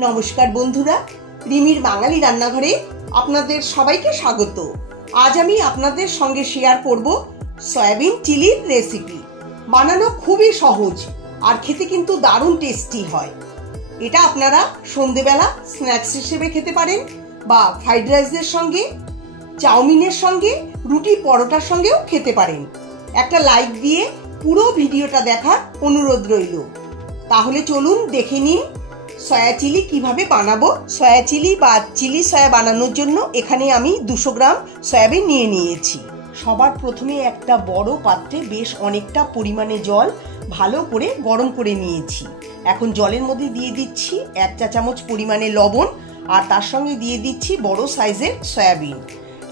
নমস্কার বন্ধুরা, রিমির বাঙালি রান্নাঘরে আপনাদের সবাইকে স্বাগত। আজ আমি আপনাদের সঙ্গে শেয়ার করব সয়াবিন চিলির রেসিপি। বানানো খুবই সহজ আর খেতে কিন্তু দারুণ টেস্টি হয়। এটা আপনারা সন্ধেবেলা স্ন্যাক্স হিসেবে খেতে পারেন বা ফ্রাইড রাইসের সঙ্গে, চাউমিনের সঙ্গে, রুটি পরোটার সঙ্গেও খেতে পারেন। একটা লাইক দিয়ে পুরো ভিডিওটা দেখার অনুরোধ রইল। তাহলে চলুন দেখে নিন সয়া চিলি কিভাবে বানাবো। সয়া চিলি বা চিলি সয়া বানানোর জন্য এখানে আমি 200 গ্রাম সয়াবিন নিয়ে নিয়েছি। সবার প্রথমে একটা বড় পাত্রে বেশ অনেকটা পরিমাণে জল ভালো করে গরম করে নিয়েছি। এখন জলের মধ্যে দিয়ে দিচ্ছি 1 চা চামচ পরিমাণে লবণ আর তার সঙ্গে দিয়ে দিচ্ছি বড় সাইজের সয়াবিন।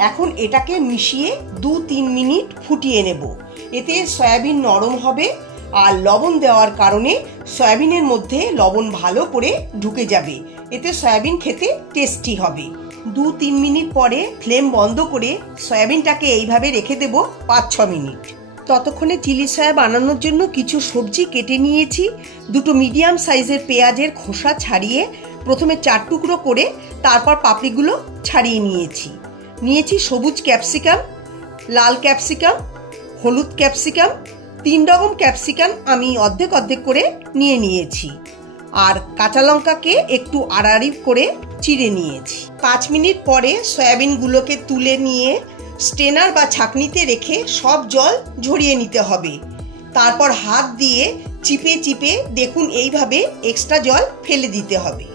এখন এটাকে মিশিয়ে 2-3 মিনিট ফুটিয়ে নেব। এতে সয়াবিন নরম হবে আর লবণ দেওয়ার কারণে সয়াবিনের মধ্যে লবণ ভালো করে ঢুকে যাবে। এতে সয়াবিন খেতে টেস্টি হবে। 2-3 মিনিট পরে ফ্লেম বন্ধ করে সয়াবিনটাকে এইভাবে রেখে দেব 5-6 মিনিট। ততক্ষণে চিলি সয়া বানানোর জন্য কিছু সবজি কেটে নিয়েছি। 2টো মিডিয়াম সাইজের পেঁয়াজের খোসা ছাড়িয়ে প্রথমে 4 টুকরো করে তারপর পাপড়িগুলো ছাড়িয়ে নিয়েছি সবুজ ক্যাপসিকাম, লাল ক্যাপসিকাম, হলুদ ক্যাপসিকাম, 3 রকম ক্যাপসিকাম আমি অর্ধেক অর্ধেক করে নিয়েছি আর কাঁচা লঙ্কাকে একটু আড়াআড়ি করে চিড়ে নিয়েছি। 5 মিনিট পরে সয়াবিনগুলোকে তুলে নিয়ে স্ট্রেনার বা ছাঁকনিতে রেখে সব জল ঝরিয়ে নিতে হবে। তারপর হাত দিয়ে চিপে চিপে দেখুন এইভাবে এক্সট্রা জল ফেলে দিতে হবে।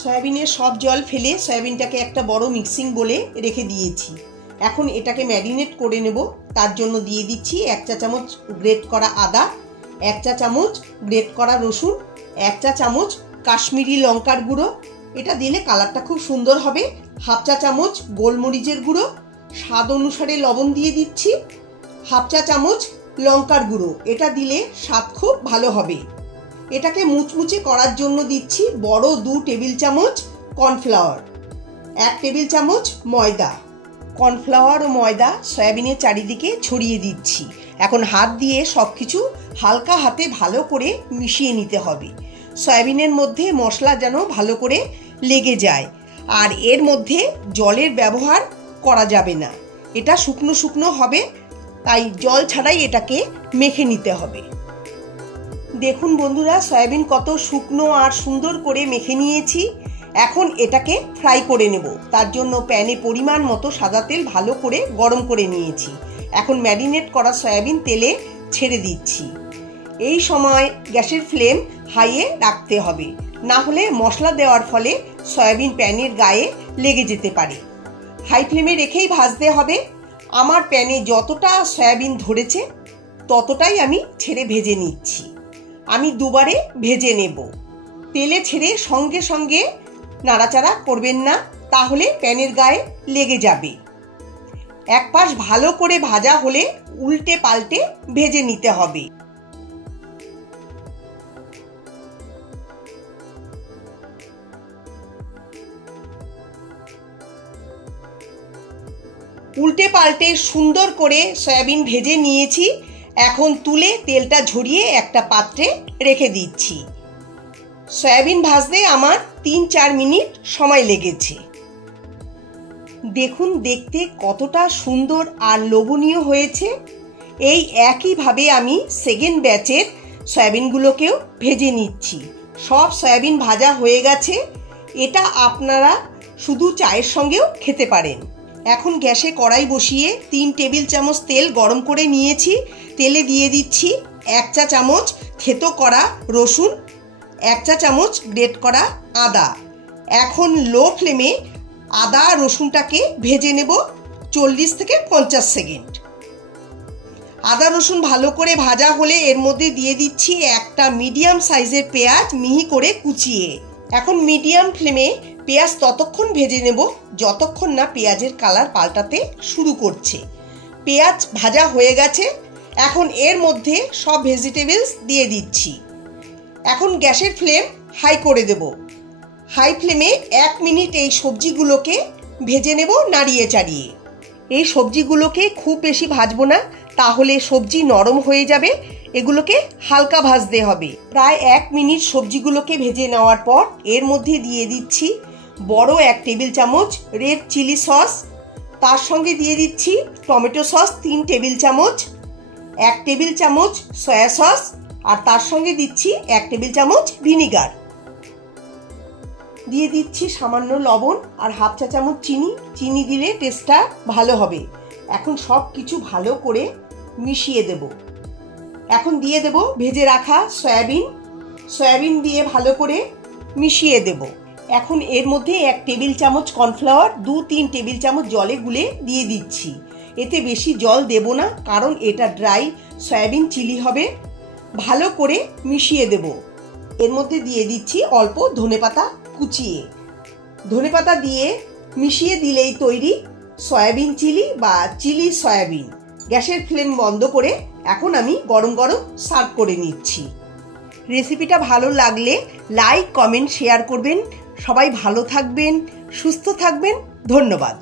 সয়াবিনের সব জল ফেলে সয়াবিনটাকে একটা বড় মিক্সিং বোলে রেখে দিয়েছি। এখন এটাকে ম্যারিনেট করে নেব। তার জন্য দিয়ে দিচ্ছি 1 চা চামচ গ্রেট করা আদা, 1 চা চামচ গ্রেট করা রসুন, 1 চা চামচ কাশ্মীরি লঙ্কার গুঁড়ো, এটা দিলে কালারটা খুব সুন্দর হবে, 1/2 চা চামচ গোলমরিচের গুঁড়ো, স্বাদ অনুসারে লবণ দিয়ে দিচ্ছি, 1/2 চা চামচ লঙ্কার গুঁড়ো, এটা দিলে স্বাদ খুব ভালো হবে। এটাকে মুচমুচে করার জন্য দিচ্ছি বড় 2 টেবিল চামচ কর্নফ্লাওয়ার, 1 টেবিল চামচ ময়দা। কর্নফ্লাওয়ার ও ময়দা সয়াবিনের চারিদিকে ছড়িয়ে দিচ্ছি। এখন হাত দিয়ে সবকিছু হালকা হাতে ভালো করে মিশিয়ে নিতে হবে। সয়াবিনের মধ্যে মশলা যেন ভালো করে লেগে যায় আর এর মধ্যে জলের ব্যবহার করা যাবে না। এটা শুকনো শুকনো হবে, তাই জল ছাড়াই এটাকে মেখে নিতে হবে। দেখুন বন্ধুরা, সয়াবিন কত শুকনো আর সুন্দর করে মেখে নিয়েছি। এখন এটাকে ফ্রাই করে নেব। তার জন্য প্যানে পরিমাণ মতো সাদা তেল ভালো করে গরম করে নিয়েছি। এখন ম্যারিনেট করা সয়াবিন তেলে ছেড়ে দিচ্ছি। এই সময় গ্যাসের ফ্লেম হাইয়ে রাখতে হবে, না হলে মশলা দেওয়ার ফলে সয়াবিন প্যানের গায়ে লেগে যেতে পারে। হাই ফ্লেমে রেখেই ভাজতে হবে। আমার প্যানে যতটা সয়াবিন ধরেছে ততটাই আমি ছেড়ে ভেজে নিচ্ছি। আমি দুবারে ভেজে নেব। তেলে ছেড়ে সঙ্গে সঙ্গে নাড়াচাড়া করবেন না, তাহলে প্যানের গায়ে লেগে যাবে। এক পাশ ভালো করে ভাজা হলে উল্টে পাল্টে ভেজে নিতে হবে। উল্টে পাল্টে সুন্দর করে সয়াবিন ভেজে নিয়েছি। এখন তুলে তেলটা ঝরিয়ে একটা পাত্রে রেখে দিচ্ছি। সয়াবিন ভাজতে আমার 3-4 মিনিট সময় লেগেছে। দেখুন দেখতে কতটা সুন্দর আর লোভনীয় হয়েছে। এই একইভাবে আমি সেকেন্ড ব্যাচের সয়াবিনগুলোকেও ভেজে নিচ্ছি। সব সয়াবিন ভাজা হয়ে গেছে। এটা আপনারা শুধু চায়ের সঙ্গেও খেতে পারেন। এখন গ্যাসে কড়াই বসিয়ে 3 টেবিল চামচ তেল গরম করে নিয়েছি। তেলে দিয়ে দিচ্ছি 1 চা চামচ থেতো করা রসুন, 1 চা চামচ গ্রেট করা আদা। এখন লো ফ্লেমে আদা রসুনটাকে ভেজে নেব 40 থেকে 50 সেকেন্ড। আদা রসুন ভালো করে ভাজা হলে এর মধ্যে দিয়ে দিচ্ছি একটা মিডিয়াম সাইজের পেঁয়াজ মিহি করে কুচিয়ে। এখন মিডিয়াম ফ্লেমে পেঁয়াজ ততক্ষণ ভেজে নেব যতক্ষণ না পেঁয়াজের কালার পাল্টাতে শুরু করছে। পেঁয়াজ ভাজা হয়ে গেছে। এখন এর মধ্যে সব ভেজিটেবলস দিয়ে দিচ্ছি। এখন গ্যাসের ফ্লেম হাই করে দেব। হাই ফ্লেমে 1 মিনিট এই সবজিগুলোকে ভেজে নেব নাড়িয়ে চাড়িয়ে। এই সবজিগুলোকে খুব বেশি ভাজবো না, তাহলে সবজি নরম হয়ে যাবে। এগুলোকে হালকা ভাজতে হবে। প্রায় 1 মিনিট সবজিগুলোকে ভেজে নেওয়ার পর এর মধ্যে দিয়ে দিচ্ছি বড় 1 টেবিল চামচ রেড চিলি সস, তার সঙ্গে দিয়ে দিচ্ছি টমেটো সস 3 টেবিল চামচ, 1 টেবিল চামচ সয়া সস, আর তার সঙ্গে দিচ্ছি 1 টেবিল চামচ ভিনিগার। দিয়ে দিচ্ছি সামান্য লবণ আর হাফ চা চামচ চিনি। চিনি দিলে টেস্টটা ভালো হবে। এখন সব কিছু ভালো করে মিশিয়ে দেব। এখন দিয়ে দেব ভেজে রাখা সয়াবিন। সয়াবিন দিয়ে ভালো করে মিশিয়ে দেব। এখন এর মধ্যে 1 টেবিল চামচ কর্নফ্লাওয়ার 2-3 টেবিল চামচ জলে গুলে দিয়ে দিচ্ছি। এতে বেশি জল দেব না, কারণ এটা ড্রাই সয়াবিন চিলি হবে। ভালো করে মিশিয়ে দেব। এর মধ্যে দিয়ে দিচ্ছি অল্প ধনেপাতা কুচিয়ে। ধনেপাতা দিয়ে মিশিয়ে দিলেই তৈরি সয়াবিন চিলি বা চিলি সয়াবিন। গ্যাসের ফ্লেম বন্ধ করে এখন আমি গরম গরম সার্ভ করে নিচ্ছি। রেসিপিটা ভালো লাগলে লাইক, কমেন্ট, শেয়ার করবেন। সবাই ভালো থাকবেন, সুস্থ থাকবেন। ধন্যবাদ।